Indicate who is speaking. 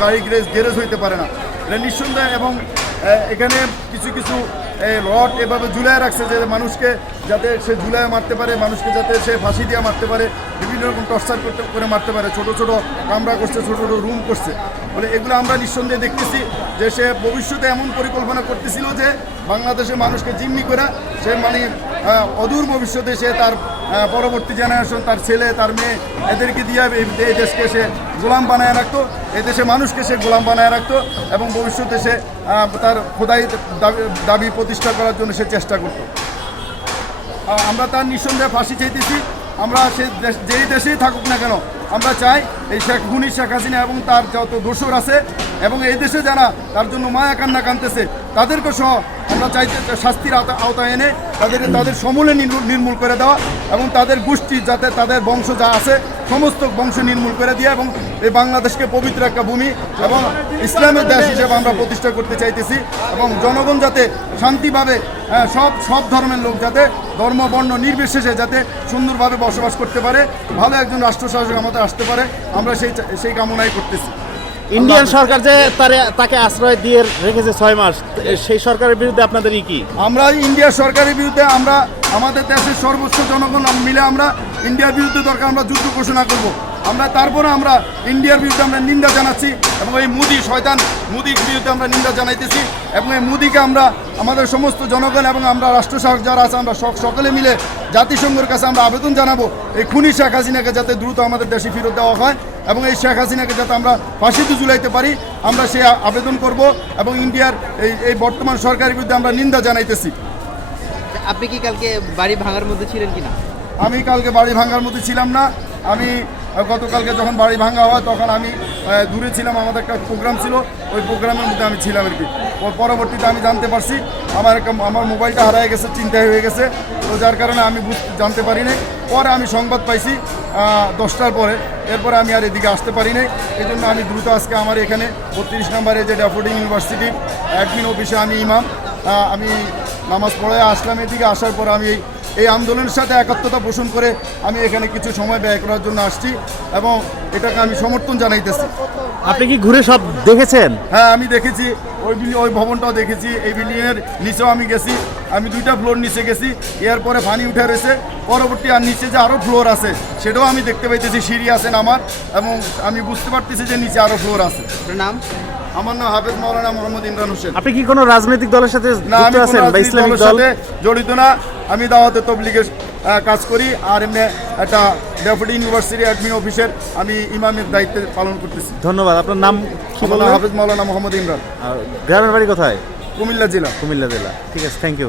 Speaker 1: গাড়ি garage garage হইতে পারে না। এটা নিঃসন্দেহে এবং এখানে কিছু কিছু রড এভাবে ঝুলাই রাখছে যে মানুষকে যাতে সে ঝুলায় মারতে পারে, মানুষকে যাতে সে ফাঁসি দিয়ে মারতে পারে, বিভিন্ন রকম টর্চার করতে করে মারতে পারে, ছোট ছোট কামরা করছে, ছোট ছোট রুম করছে। বলে এগুলো আমরা নিঃসন্দেহে দেখতেছি যে সে ভবিষ্যতে এমন পরিকল্পনা করতেছিল যে বাংলাদেশের মানুষকে জিম্মি করে সে মানে অদূর ভবিষ্যতে সে তার পরবর্তী জেনারেশন তার ছেলে, তার মেয়ে, এদেরকে দিয়ে এই দেশকে সে গোলাম বানায় রাখতো, এই দেশে মানুষকে সে গোলাম বানায় রাখতো এবং ভবিষ্যতে সে তার খোদাই দাবি- প্রতিষ্ঠা করার জন্য সে চেষ্টা করতো। আমরা তার নিঃসন্দেহে ফাঁসি চাইতেছি। আমরা সে যেই দেশেই থাকুক না কেন, আমরা চাই এই শেখ গুনি শেখ হাসিনা এবং তার যত দোষর আছে এবং এই দেশে যারা তার জন্য মায়া কান্না কানতেছে, তাদেরকে সহ আমরা চাইতে শাস্তির আওতা- আওতায় এনে তাদেরকে তাদের সমূলে নির্মূল করে দেওয়া এবং তাদের গোষ্ঠী যাতে তাদের বংশ যা আছে সমস্ত বংশ নির্মূল করে দিয়ে এবং এই বাংলাদেশকে পবিত্র একটা ভূমি এবং ইসলামের দেশ হিসেবে আমরা প্রতিষ্ঠা করতে চাইতেছি এবং জনগণ যাতে শান্তিভাবে সব সব ধর্মের লোক যাতে ধর্ম বর্ণ নির্বিশেষে যাতে সুন্দরভাবে বসবাস করতে পারে ভালো একজন রাষ্ট্রশাসক আমাদের আসতে পারে আমরা সেই সেই কামনাই করতেছি।
Speaker 2: ইন্ডিয়ান সরকার যে তারে তাকে আশ্রয় দিয়ে রেখেছে ছয় মাস সেই সরকারের বিরুদ্ধে আপনাদের ই কি?
Speaker 1: আমরা ইন্ডিয়া সরকারের বিরুদ্ধে আমরা আমাদের দেশের সর্বোচ্চ জনগণ মিলে আমরা ইন্ডিয়ার বিরুদ্ধে দরকার আমরা যুদ্ধ ঘোষণা করব। আমরা তারপরে আমরা ইন্ডিয়ার বিরুদ্ধে আমরা নিন্দা জানাচ্ছি এবং এই মোদি শয়তান মোদির বিরুদ্ধে আমরা নিন্দা জানাইতেছি এবং এই মোদিকে আমরা আমাদের সমস্ত জনগণ এবং আমরা রাষ্ট্রশাসক যারা আছে, আমরা সক- সকলে মিলে জাতিসংঘের কাছে আমরা আবেদন জানাব এই খুনি শেখ হাসিনাকে যাতে দ্রুত আমাদের দেশে ফেরত দেওয়া হয় এবং এই শেখ হাসিনাকে যাতে আমরা ফাঁসিতে ঝুলাইতে পারি, আমরা সে আবেদন করব এবং ইন্ডিয়ার এই এই বর্তমান সরকারের বিরুদ্ধে আমরা নিন্দা জানাইতেছি।
Speaker 3: আপনি কি কালকে বাড়ি ভাঙার মধ্যে ছিলেন কিনা?
Speaker 1: আমি কালকে বাড়ি ভাঙার মধ্যে ছিলাম না। আমি গতকালকে যখন বাড়ি ভাঙা হয়, তখন আমি দূরে ছিলাম, আমাদের একটা প্রোগ্রাম ছিল, ওই প্রোগ্রামের মধ্যে আমি ছিলাম আর কি। পরবর্তীতে আমি জানতে পারছি, আমার আমার মোবাইলটা হারায় গেছে, চিন্তায় হয়ে গেছে, তো যার কারণে আমি জানতে পারি নাই। পরে আমি সংবাদ পাইছি দশটার পরে। এরপরে আমি আর এদিকে আসতে পারি নাই। এই জন্য আমি দ্রুত আজকে আমার এখানে বত্রিশ নম্বরে যে ড্যাফোডিং ইউনিভার্সিটি, অ্যাডমিন অফিসে আমি ইমাম। আমি নামাজ পড়ে আসলাম এদিকে, আসার পর আমি এই এই আন্দোলনের সাথে একাত্মতা পোষণ করে আমি এখানে কিছু সময় ব্যয় করার জন্য আসছি এবং এটাকে আমি সমর্থন জানাইতেছি।
Speaker 2: আপনি কি ঘুরে সব দেখেছেন?
Speaker 1: হ্যাঁ আমি দেখেছি। ওই বিল্ডিং ওই ভবনটাও দেখেছি। এই বিল্ডিংয়ের নিচেও আমি গেছি। আমি দুইটা ফ্লোর নিচে গেছি। এরপরে পানি উঠে রয়েছে। পরবর্তী আর নিচে যে আরও ফ্লোর আছে সেটাও আমি দেখতে পাইতেছি। সিঁড়ি আছেন আমার এবং আমি বুঝতে পারতেছি যে নিচে আরও ফ্লোর আছে।
Speaker 3: নাম?
Speaker 1: আমার নাম হাফেজ মৌলানা মোহাম্মদ ইমরান হোসেন।
Speaker 2: আপনি কি কোনো রাজনৈতিক দলের সাথে
Speaker 1: না আমি কোনো
Speaker 2: আছেন বা
Speaker 1: রাজনৈতিক
Speaker 2: ইসলামিক
Speaker 1: দলের সাথে জড়িত না। আমি দাওয়াতে তবলিগের কাজ করি আর এমনি একটা ডেপুটি ইউনিভার্সিটি অ্যাডমিন অফিসের আমি ইমামের দায়িত্ব পালন করতেছি।
Speaker 2: ধন্যবাদ। আপনার
Speaker 1: নাম
Speaker 2: বললেন?
Speaker 1: হাফেজ মৌলানা মোহাম্মদ ইমরান।
Speaker 2: আর গ্রামের বাড়ি কোথায়?
Speaker 1: কুমিল্লা জেলা।
Speaker 2: কুমিল্লা জেলা। ঠিক আছে থ্যাংক ইউ